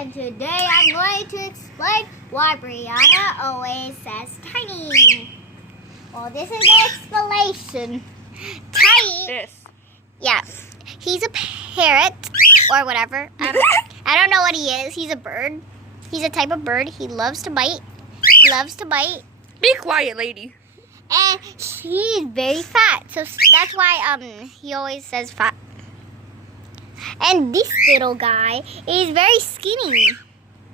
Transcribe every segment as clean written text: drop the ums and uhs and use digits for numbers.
and today I'm going to explain why Brianna always says tiny. Well, this is the explanation. Tiny. This. Yeah, he's a parrot or whatever. I don't know what he is. He's a bird. He's a type of bird. He loves to bite. Be quiet, lady. And he's very fat. So that's why he always says fat. And this little guy is very skinny.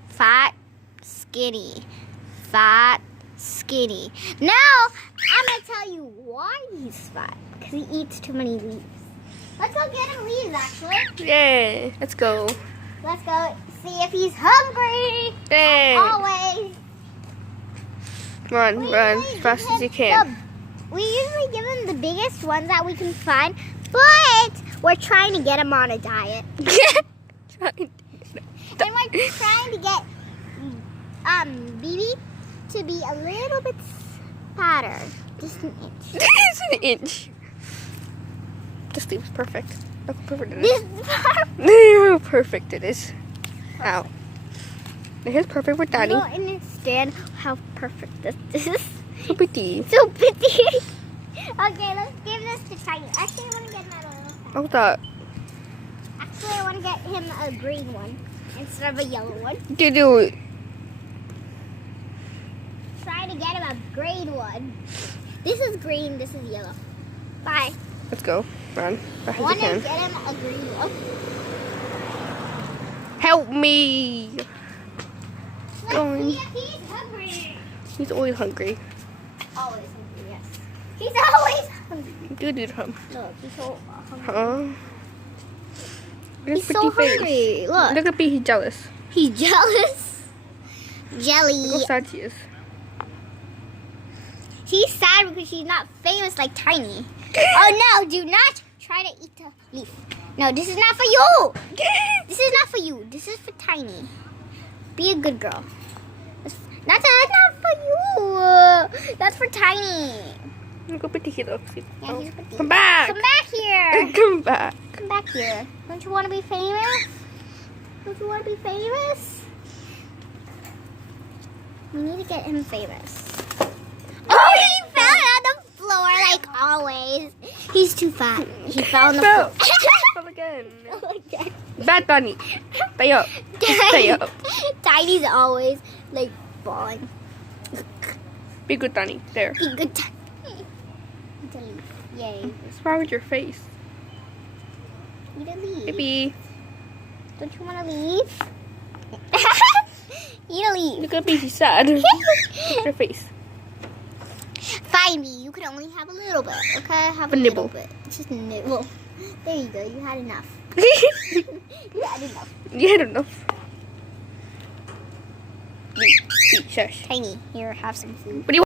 Fat, skinny. Fat, skinny. Now, I'm going to tell you why he's fat. Because he eats too many leaves. Let's go get him leaves, actually. Yay. Let's go. Let's go see if he's hungry. Yay. Always. Run as fast as you can. We usually give him the biggest ones that we can find, but we're trying to get him on a diet. And we're trying to get BB to be a little bit fatter. Just an inch. It's an inch. This leaves perfect. Look how perfect it is. Look how perfect it is. Ow. Here's perfect for Danny. You don't understand how perfect this is. So pretty. So pretty. Okay, let's give this to Tiny. Actually, I want to get another one. What's that? Actually, I want to get him a green one instead of a yellow one. Do it. Try to get him a green one. This is green, this is yellow. Bye. Let's go. Run. I Fast as you want to can. get him a green one. Help me. Let's Going. see if he's hungry. He's always hungry. Always hungry, yes. He's always hungry. Do him. Look, he's so hungry. Huh? Look at his He's so pretty face. hungry. Look. Look at me. He's jealous. He's jealous. Jelly. Look how sad she is. She's sad because she's not famous like Tiny. Oh no, do not try to eat the leaf. No, this is not for you. This is not for you. This is for Tiny. Be a good girl. That's not for you. That's for Tiny. Look how pretty he looks. Yeah, he's pretty. Come back. Come back here. Come back. Come back here. Don't you want to be famous? Don't you want to be famous? We need to get him famous. Oh, he fell on the floor like always. He's too fat. He fell on the Fell. floor. Fell again. Okay. Bad bunny. Stay up. Stay up. Tiny's always like falling. Be good, Danny. There. Be good. Yay. What's wrong with your face? Eat a leaf. Baby. Don't you want to leave? Eat a leaf. Look at me. She's sad. Look at her face. Find me. You can only have a little bit, okay? Have A a nibble. little bit. Just a nibble. There you go. You had enough. You had enough. You had enough. Eat, shush. Tiny, here, have some food. What do you